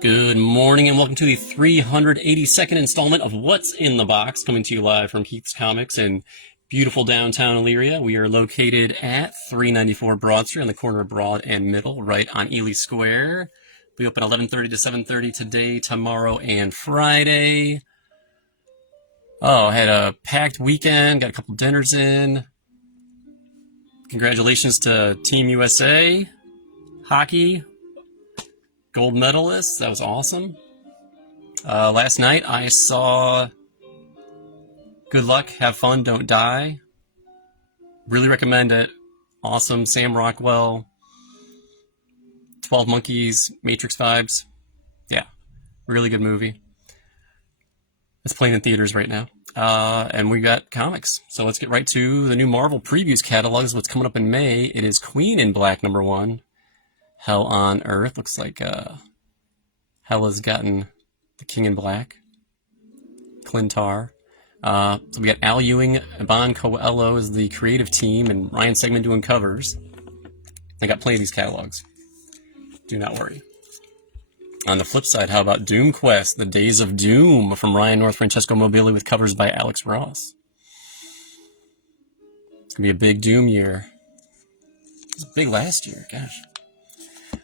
Good morning and welcome to the 382nd installment of What's in the Box, coming to you live from Keith's Comics in beautiful downtown Elyria. We are located at 394 Broad Street on the corner of Broad and Middle, right on Ely Square. We open 11:30 to 7:30 today, tomorrow, and Friday. I had a packed weekend, got a couple dinners in. Congratulations to Team USA, hockey, gold medalists. That was awesome. Last night I saw Good Luck, Have Fun, Don't Die. Really recommend it. Awesome. Sam Rockwell, 12 Monkeys, Matrix vibes. Yeah, really good movie. It's playing in theaters right now. And we got comics. So let's get right to the new Marvel Previews catalog. This is what's coming up in May. It is Queen in Black #1. Hell on Earth. Looks like Hell has gotten the King in Black. Clintar. So we got Al Ewing, Iban Coelho is the creative team, and Ryan Segman doing covers. I got plenty of these catalogs. Do not worry. On the flip side, how about Doom Quest, The Days of Doom from Ryan North, Francesco Mobili with covers by Alex Ross. It's going to be a big Doom year. It was big last year, gosh.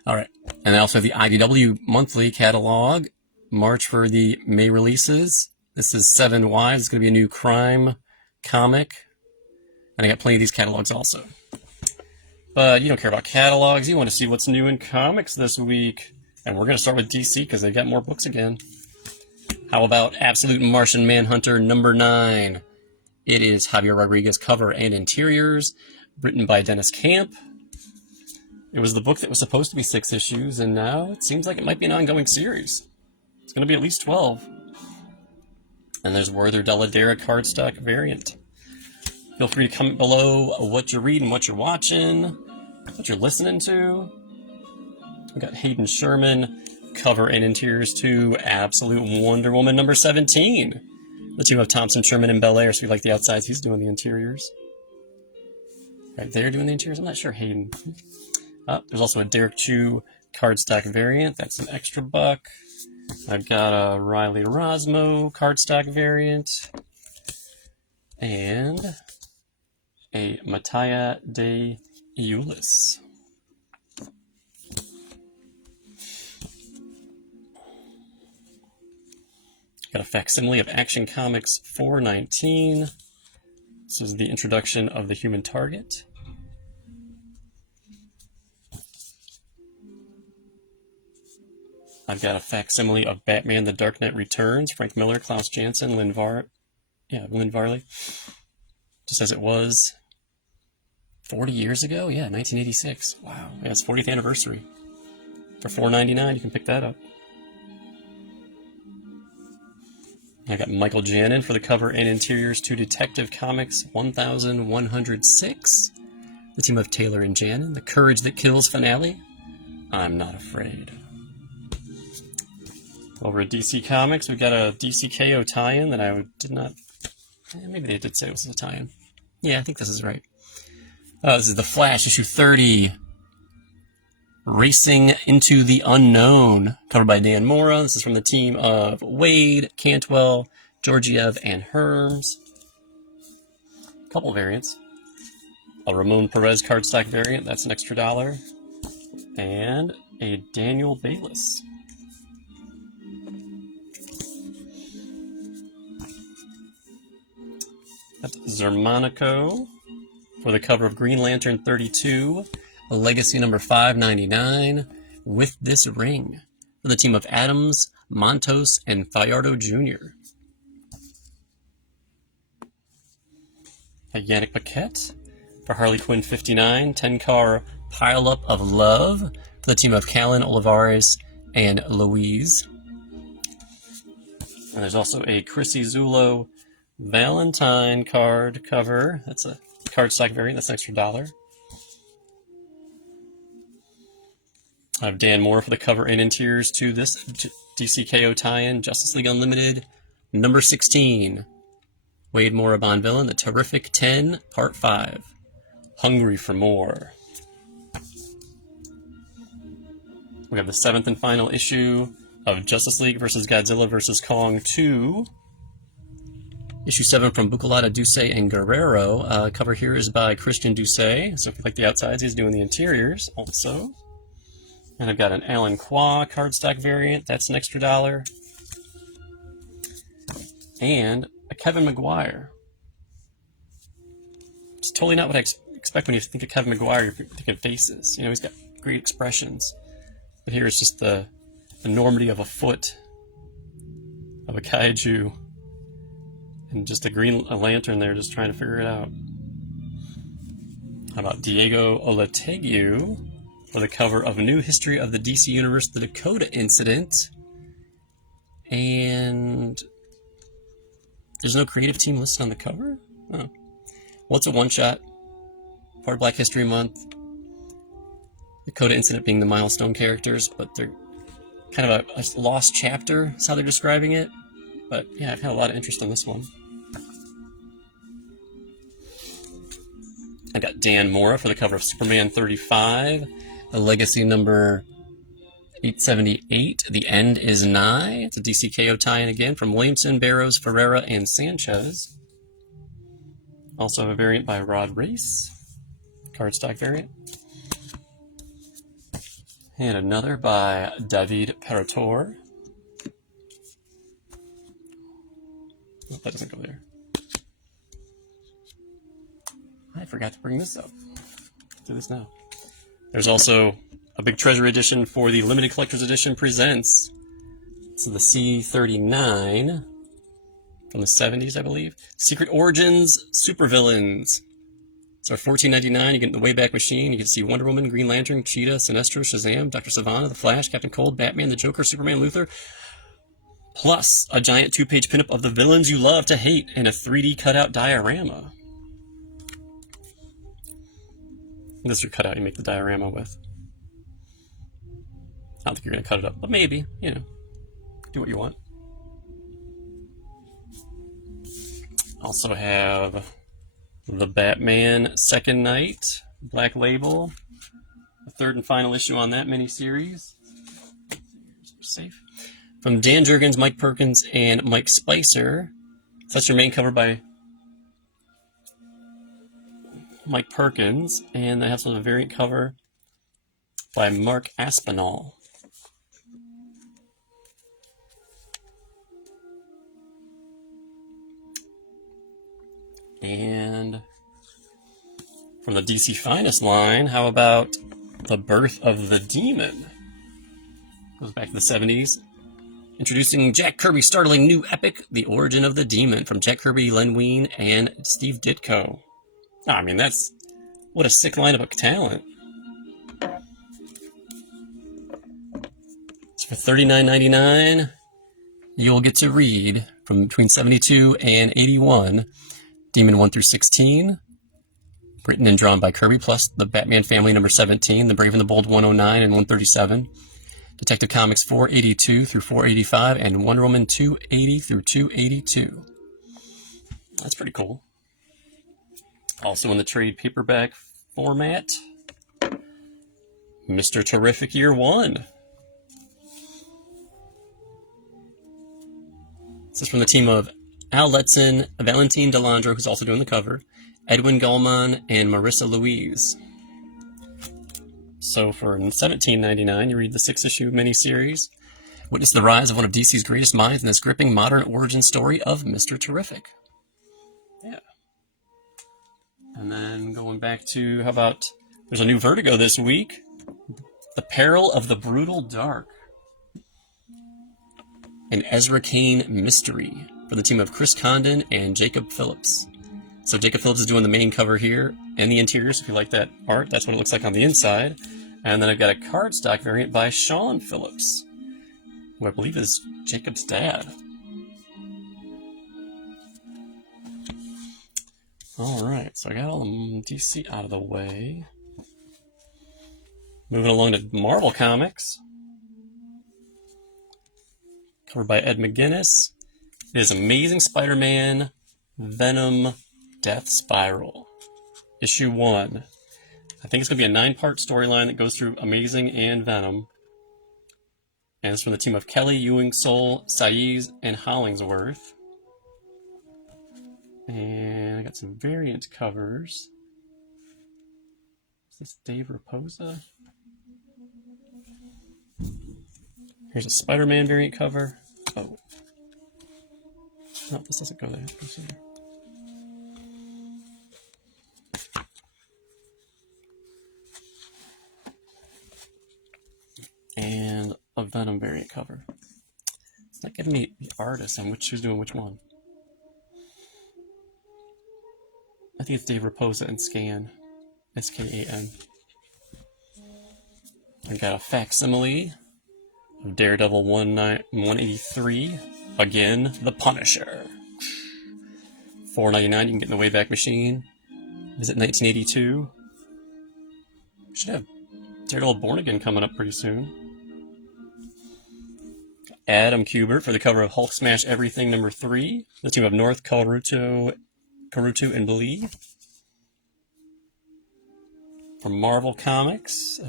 All right. And I also have the IDW monthly catalog, March for the May releases. This is Seven Wives. It's going to be a new crime comic. And I got plenty of these catalogs also. But you don't care about catalogs. You want to see what's new in comics this week. And we're going to start with DC because they got more books again. How about Absolute Martian Manhunter #9? It is Javier Rodriguez cover and interiors, written by Dennis Camp. It was the book that was supposed to be 6 issues, and now it seems like it might be an ongoing series. It's going to be at least 12. And there's Werther Dell'Edera cardstock variant. Feel free to comment below what you're reading, what you're watching, what you're listening to. We got Hayden Sherman, cover and interiors to Absolute Wonder Woman #17. The team of Thompson, Sherman, and Belair, so if you like the outsides, he's doing the interiors. Right, they're doing the interiors? I'm not sure, Hayden. There's also a Derek Chu cardstock variant. That's an extra $1. I've got a Riley Rosmo cardstock variant. And a Mattia de Iulis. Got a facsimile of Action Comics 419. This is the introduction of the Human Target. I've got a facsimile of Batman: The Dark Knight Returns, Frank Miller, Klaus Janson, Lynn Varley. Just as it was 40 years ago? Yeah, 1986. Wow. Yeah, it's 40th anniversary. For $4.99, you can pick that up. I got Michael Janin for the cover and interiors to Detective Comics 1106. The team of Taylor and Janin, The Courage That Kills finale. I'm Not Afraid. Over at DC Comics, we've got a DCKO tie-in that I did not... Maybe they did say it was a tie-in. Yeah, I think this is right. This is The Flash, issue 30. Racing into the Unknown, covered by Dan Mora. This is from the team of Wade, Cantwell, Georgiev, and Herms. A couple variants. A Ramon Perez cardstock variant, that's an extra $1. And a Daniel Bayliss. That's Zermanico for the cover of Green Lantern 32. Legacy number 599, With This Ring, for the team of Adams, Montos, and Fajardo Jr. A Yannick Paquette for Harley Quinn 59, 10-car Pile-Up of Love, for the team of Callan, Olivares, and Louise. And there's also a Chrissy Zullo Valentine card cover. That's a cardstock variant, that's an extra $1. I have Dan Moore for the cover and interiors to this DCKO tie-in, Justice League Unlimited, #16. Wade Moore, Bond Villain, The Terrific 10, Part 5. Hungry for More. We have the 7th and final issue of Justice League vs. Godzilla vs. Kong 2. Issue 7 from Bucalata, Duce, and Guerrero. Cover here is by Christian Duce. So if you like the outsides, he's doing the interiors also. And I've got an Alan Qua cardstock variant. That's an extra $1. And a Kevin Maguire. It's totally not what I expect when you think of Kevin Maguire. You're thinking faces. You know, he's got great expressions. But here it's just the enormity of a foot of a kaiju. And just a Green Lantern there just trying to figure it out. How about Diego Olategui for the cover of New History of the DC Universe, The Dakota Incident. And there's no creative team listed on the cover? Oh. Well, it's a one-shot. Part of Black History Month. Dakota Incident being the milestone characters, but they're kind of a lost chapter, is how they're describing it. But yeah, I've had a lot of interest in this one. I got Dan Mora for the cover of Superman 35, a legacy number 878. The End is Nigh. It's a DCKO tie-in again from Williamson, Barrows, Ferreira, and Sanchez. Also have a variant by Rod Race, cardstock variant. And another by David Perator. Oh, that doesn't go there. I forgot to bring this up. Do this now. There's also a big treasure edition for the Limited Collector's Edition Presents. So the C39 from the 70s, I believe. Secret Origins Supervillains. So $14.99, you get the Wayback Machine. You can see Wonder Woman, Green Lantern, Cheetah, Sinestro, Shazam, Dr. Sivana, The Flash, Captain Cold, Batman, the Joker, Superman, Luthor. Plus a giant 2-page pinup of the villains you love to hate in a 3D cutout diorama. This is your cutout you make the diorama with. I don't think you're going to cut it up, but maybe, you know, do what you want. Also have the Batman Second Night, Black Label, the third and final issue on that miniseries. Safe. From Dan Jurgens, Mike Perkins, and Mike Spicer. So that's your main cover by Mike Perkins, and I have some variant cover by Mark Aspinall. And from the DC Finest line, how about The Birth of the Demon? Goes back to the 70s. Introducing Jack Kirby's startling new epic, The Origin of the Demon, from Jack Kirby, Len Wein, and Steve Ditko. I mean, that's... what a sick lineup of talent. So for $39.99, you'll get to read from between 72 and 81, Demon 1 through 16, written and drawn by Kirby, plus the Batman Family number 17, The Brave and the Bold 109 and 137, Detective Comics 482 through 485, and Wonder Woman 280 through 282. That's pretty cool. Also in the trade paperback format, Mr. Terrific Year 1. This is from the team of Al Letson, Valentine Delandro, who's also doing the cover, Edwin Gallman, and Marissa Louise. So for $17.99, you read the 6-issue miniseries. Witness the rise of one of DC's greatest minds in this gripping modern origin story of Mr. Terrific. Yeah. And then going back to, how about, there's a new Vertigo this week. The Peril of the Brutal Dark. An Ezra Kane mystery for the team of Chris Condon and Jacob Phillips. So Jacob Phillips is doing the main cover here and the interiors. If you like that art, that's what it looks like on the inside. And then I've got a cardstock variant by Sean Phillips, who I believe is Jacob's dad. Alright, so I got all the DC out of the way. Moving along to Marvel Comics. Covered by Ed McGuinness. It is Amazing Spider-Man Venom Death Spiral. Issue 1. I think it's going to be a 9-part storyline that goes through Amazing and Venom. And it's from the team of Kelly, Ewing, Soul, Saiz, and Hollingsworth. And I got some variant covers. Is this Dave Raposa? Here's a Spider-Man variant cover. Oh. No, this doesn't go there. It goes there. And a Venom variant cover. It's not giving me the artist and who's doing which one. I think it's Dave Raposa and Scan. S-K-A-N. I got a facsimile of Daredevil 183. Again, The Punisher. $4.99, you can get in the Wayback Machine. Visit 1982. Should have Daredevil Born Again coming up pretty soon. Adam Kubert for the cover of Hulk Smash Everything #3. The team of North, Karuto, and Blee. From Marvel Comics,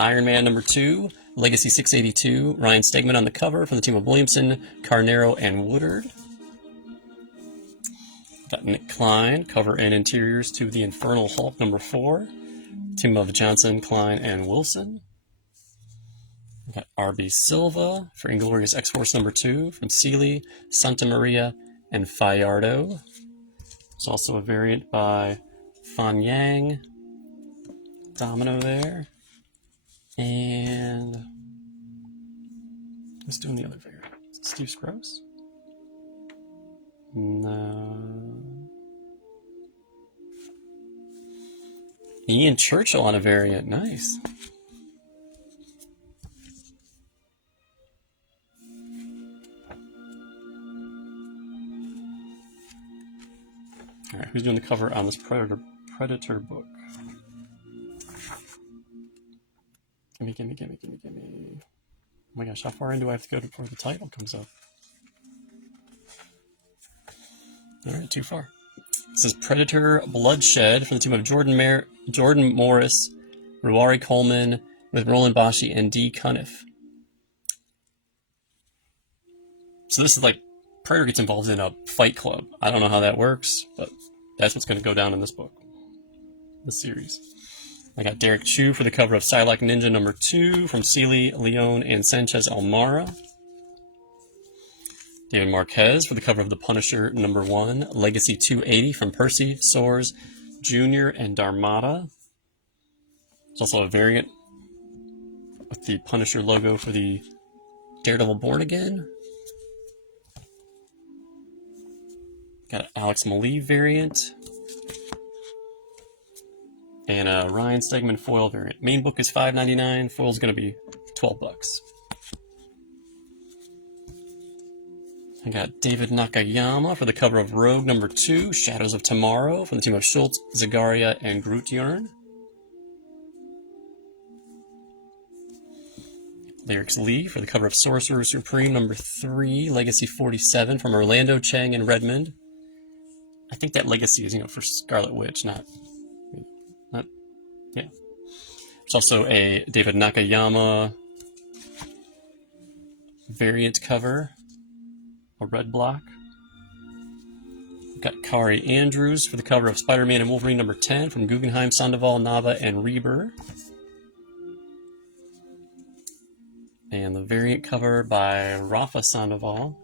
Iron Man #2, Legacy 682, Ryan Stegman on the cover from the team of Williamson, Carnero, and Woodard. Got Nick Klein, cover and interiors to The Infernal Hulk #4, team of Johnson, Klein, and Wilson. Got R.B. Silva for Inglorious X-Force #2 from Seeley, Santa Maria, and Fajardo. There's also a variant by Fan Yang, Domino there, and who's doing the other variant? Is it Steve Scruggs? No. Ian Churchill on a variant, nice. All right, who's doing the cover on this Predator book? Gimme. Oh my gosh, how far in do I have to go before the title comes up? Alright, too far. This is Predator Bloodshed from the team of Jordan Morris, Ruari Coleman, with Roland Bashi and D. Cuniff. So this is like, Predator gets involved in a fight club. I don't know how that works, but that's what's going to go down in this book, this series. I got Derek Chu for the cover of Psylocke Ninja #2 from Seeley, Leone, and Sanchez Almara. David Marquez for the cover of The Punisher #1, Legacy 280 from Percy, Soares, Jr., and Darmada. There's also a variant with the Punisher logo for the Daredevil Born Again. Got an Alex Maleev variant. And a Ryan Stegman foil variant. Main book is $5.99. Foil's going to be $12. I got David Nakayama for the cover of Rogue #2, Shadows of Tomorrow, from the team of Schultz, Zagaria, and Grootjorn. Lyrics Lee for the cover of Sorcerer Supreme #3, Legacy 47, from Orlando, Chang, and Redmond. I think that Legacy is, for Scarlet Witch, not. Yeah. There's also a David Nakayama variant cover, a red block. We've got Kari Andrews for the cover of Spider-Man and Wolverine #10 from Guggenheim, Sandoval, Nava, and Reber. And the variant cover by Rafa Sandoval.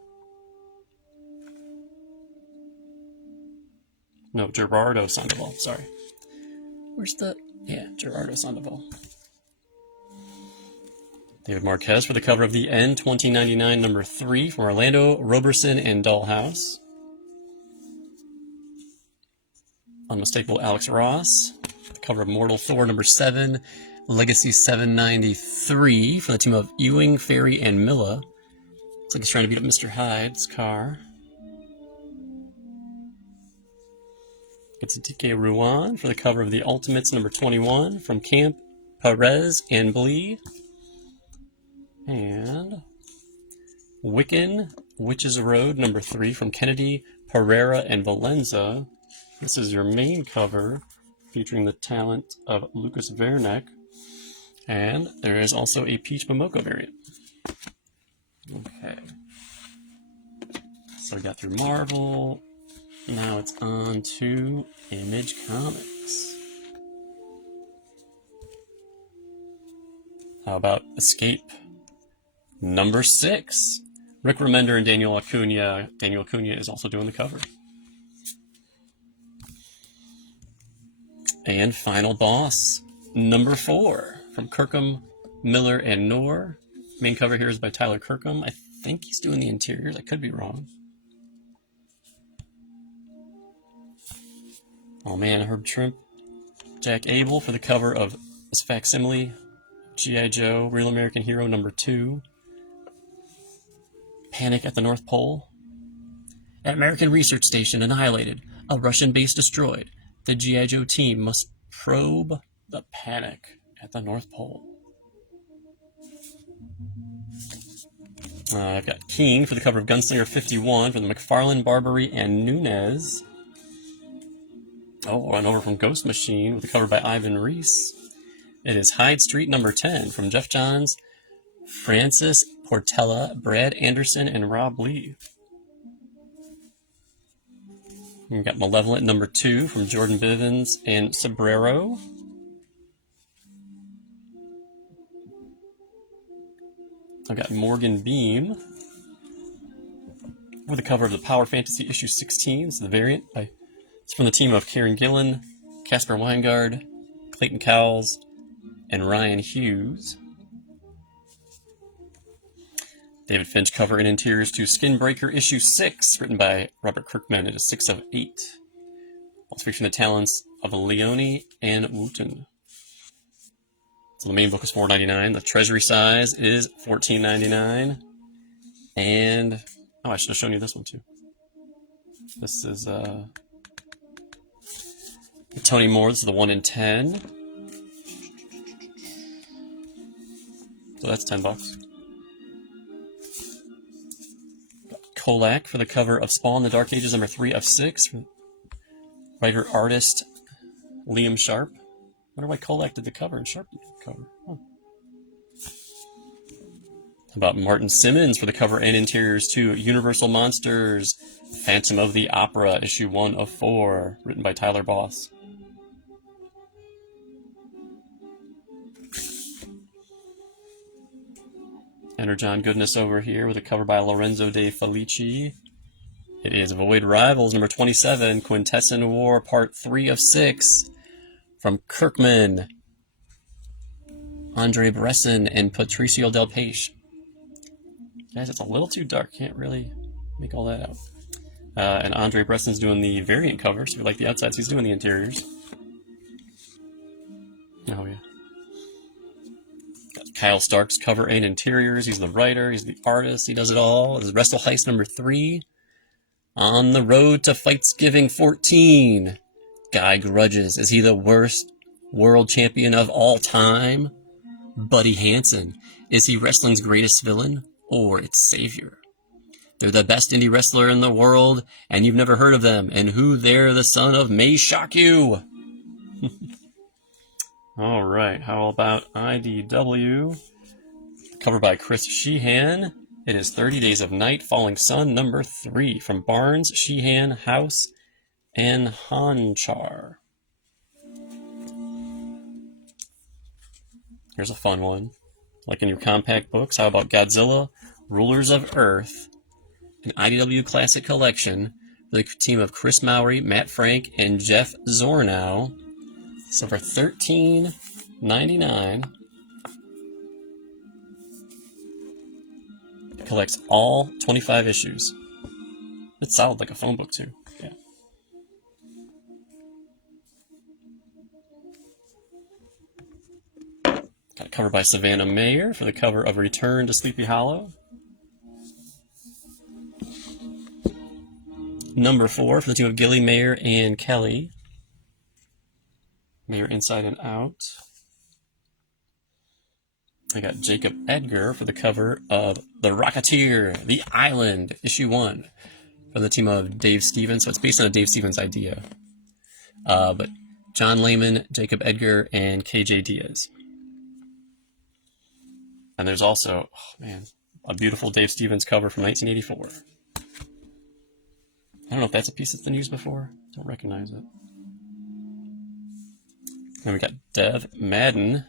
No, Gerardo Sandoval, sorry. Where's the... Yeah, Gerardo Sandoval. David Marquez for the cover of The End 2099 #3 from Orlando, Roberson, and Dollhouse. Unmistakable Alex Ross. The cover of Mortal Thor #7, Legacy 793 from the team of Ewing, Ferry, and Milla. Looks like he's trying to beat up Mr. Hyde's car. It's a DK Ruan for the cover of The Ultimates #21 from Camp, Perez, and Blee. And Wiccan, Witches Road #3 from Kennedy, Pereira, and Valenza. This is your main cover featuring the talent of Lucas Verneck. And there is also a Peach Momoko variant. Okay. So we got through Marvel. Now it's on to Image Comics. How about Escape? Number 6. Rick Remender and Daniel Acuna. Daniel Acuna is also doing the cover. And Final Boss, number 4, from Kirkham, Miller, and Knorr. Main cover here is by Tyler Kirkham. I think he's doing the interiors. I could be wrong. Oh man, Herb Trimp. Jack Abel for the cover of this facsimile. G.I. Joe, Real American Hero, number 2. Panic at the North Pole. At American Research Station annihilated, a Russian base destroyed. The G.I. Joe team must probe the panic at the North Pole. I've got King for the cover of Gunslinger 51 from the McFarlane, Barbary, and Nunez. Oh, and over from Ghost Machine with the cover by Ivan Reis. It is Hyde Street number 10 from Jeff Johns, Francis Portela, Brad Anderson, and Rob Lee. We've got Malevolent number 2 from Jordan Bivens and Sobrero. I've got Morgan Beam with the cover of the Power Fantasy issue 16. It's the variant. It's from the team of Kieran Gillen, Casper Weingard, Clayton Cowles, and Ryan Hughes. David Finch cover and interiors to Skinbreaker issue 6, written by Robert Kirkman. It is 6 of 8. Also featuring the talents of Leone and Wooten. So the main book is $4.99. The treasury size is $14.99. And I should have shown you this one too. This is Tony Moore. This is the 1 in 10. So that's $10. Kolak for the cover of Spawn: The Dark Ages, number 3 of 6. Writer-artist Liam Sharp. I wonder why Kolak did the cover and Sharp did the cover. Huh. How about Martin Simmons for the cover and interiors to Universal Monsters, Phantom of the Opera, issue 1 of 4, written by Tyler Boss. Enter John Goodness over here with a cover by Lorenzo De Felici. It is Void Rivals, number 27, Quintessence War, part 3 of 6, from Kirkman, Andre Bresson, and Patricio Del Peixe. Guys, it's a little too dark. Can't really make all that out. And Andre Bresson's doing the variant cover, so if you like the outsides, he's doing the interiors. Oh, yeah. Kyle Stark's cover and interiors. He's the writer. He's the artist. He does it all. This is Wrestle Heist number 3. On the road to Fightsgiving 14. Guy grudges. Is he the worst world champion of all time? Buddy Hansen. Is he wrestling's greatest villain or its savior? They're the best indie wrestler in the world, and you've never heard of them. And who they're the son of may shock you. All right, how about IDW? Covered by Chris Sheehan. It is 30 Days of Night, Falling Sun, number 3, from Barnes, Sheehan, House, and Honchar. Here's a fun one. Like in your compact books, how about Godzilla, Rulers of Earth, an IDW Classic Collection for the team of Chris Mowry, Matt Frank, and Jeff Zornow. So for $13.99, it collects all 25 issues. It's solid like a phone book too. Yeah. Got it covered by Savannah Mayer for the cover of Return to Sleepy Hollow. Number 4 for the team of Gilly, Mayer, and Kelly. Mayer Inside and Out. I got Jacob Edgar for the cover of The Rocketeer, The Island, issue 1, from the team of Dave Stevens. So it's based on a Dave Stevens idea. But John Layman, Jacob Edgar, and KJ Diaz. And there's also, a beautiful Dave Stevens cover from 1984. I don't know if that's a piece that's been used before. Don't recognize it. Then we got Dev Maiden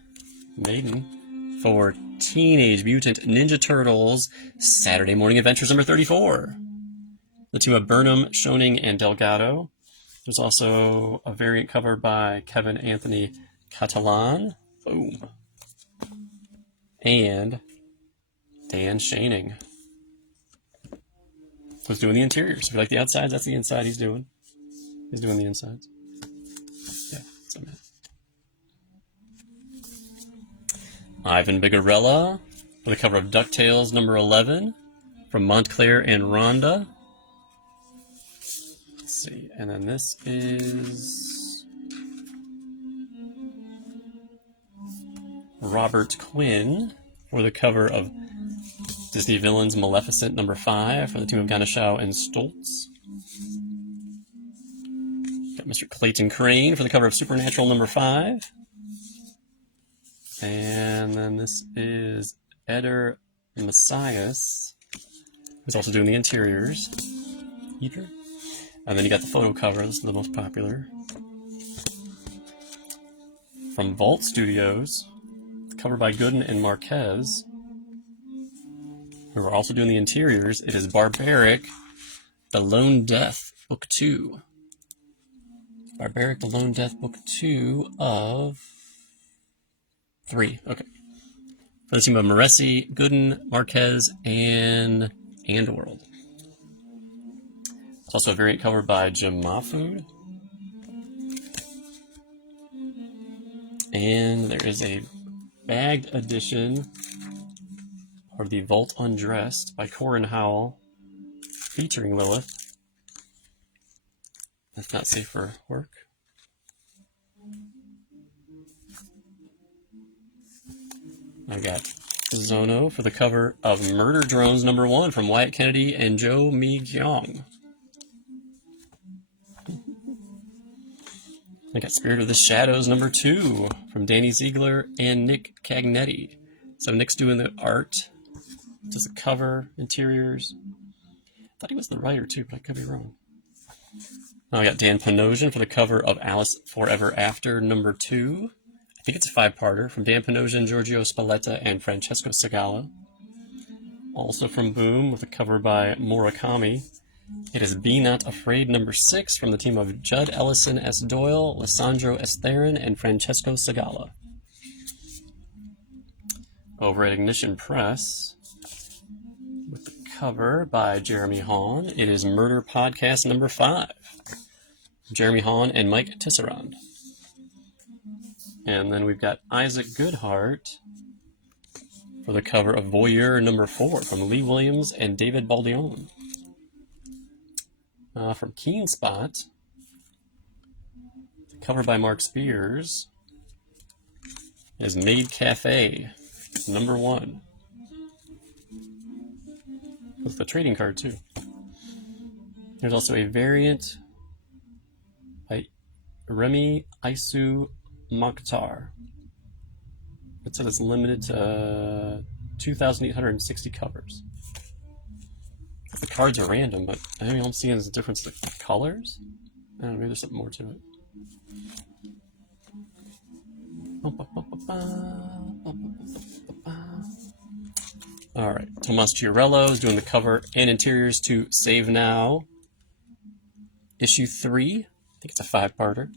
for Teenage Mutant Ninja Turtles Saturday Morning Adventures number 34. The team of Burnham, Schoening, and Delgado. There's also a variant cover by Kevin Anthony Catalan. Boom. And Dan Schoening. Who's doing the interiors. If you like the outsides, that's the inside he's doing. He's doing the insides. Yeah, that's a man. Ivan Bigarella for the cover of DuckTales number 11 from Montclair and Rhonda. Let's see, and then this is Robert Quinn for the cover of Disney Villains Maleficent number 5 from the team of Ganeshaw and Stoltz. Got Mr. Clayton Crane for the cover of Supernatural number 5. And then this is Eder Messias, who's also doing the interiors. Eder. And then you got the photo cover. This is the most popular. From Vault Studios, covered by Gooden and Marquez, who are also doing the interiors. It is Barbaric, The Lone Death, Book 2. Barbaric, The Lone Death, Book 2 of 3. Okay. For the team of Moresi, Gooden, Marquez, and World. It's also a variant cover by Jim Mahfood. And there is a bagged edition of the Vault Undressed by Corin Howell, featuring Lilith. That's not safe for work. I've got Zono for the cover of Murder Drones number 1 from Wyatt Kennedy and Joe Mi-kyung. I got Spirit of the Shadows number 2 from Danny Ziegler and Nick Cagnetti. So Nick's doing the art, does the cover, interiors. I thought he was the writer too, but I could be wrong. Now I got Dan Panosian for the cover of Alice Forever After number 2. I think it's a 5-parter from Dan Panosian, Giorgio Spalletta, and Francesco Segala. Also from Boom with a cover by Murakami. It is Be Not Afraid number 6 from the team of Judd Ellison S. Doyle, Lissandro S. Theron, and Francesco Segala. Over at Ignition Press with the cover by Jeremy Hahn. It is Murder Podcast number 5. Jeremy Hahn and Mike Tisserand. And then we've got Isaac Goodhart for the cover of Voyeur number 4 from Lee Williams and David Baldion. From Keen Spot, the cover by Mark Spears is Maid Cafe number 1. With the trading card too. There's also a variant by Remy Isu Mokhtar. It said it's limited to 2,860 covers. The cards are random, but I think all I'm seeing is a difference in the colors. I don't know, maybe there's something more to it. All right, Tomas Giorello is doing the cover and interiors to Save Now, issue 3. I think it's a 5-parter.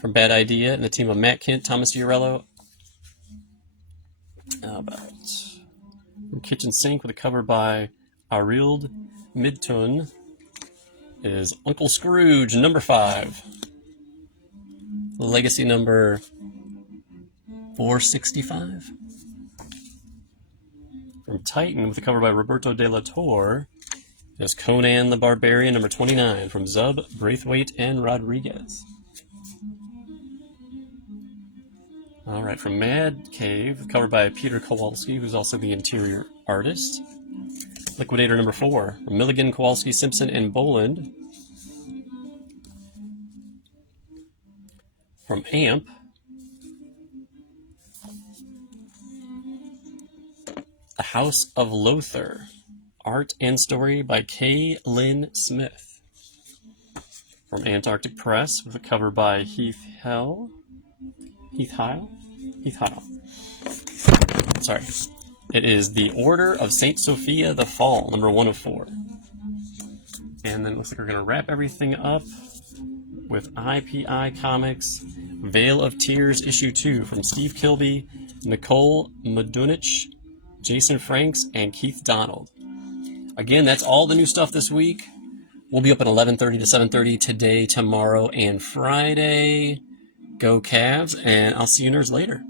From Bad Idea and the team of Matt Kint, Thomas Giorello. How about from Kitchen Sink with a cover by Arild Midtun is Uncle Scrooge number 5. Legacy number 465. From Titan with a cover by Roberto De La Torre is Conan the Barbarian number 29 from Zub, Braithwaite, and Rodriguez. All right, from Mad Cave, covered by Peter Kowalski, who's also the interior artist. Liquidator number 4 from Milligan, Kowalski, Simpson, and Boland. From AMP, A House of Lothar. Art and story by K. Lynn Smith. From Antarctic Press, with a cover by Heath Heil. Sorry. It is The Order of St. Sophia the Fall, number 104. And then it looks like we're going to wrap everything up with IPI Comics, Veil of Tears, issue 2, from Steve Kilby, Nicole Madunich, Jason Franks, and Keith Donald. Again, that's all the new stuff this week. We'll be up at 11:30 to 7:30 today, tomorrow, and Friday. Go Cavs, and I'll see you nerds later.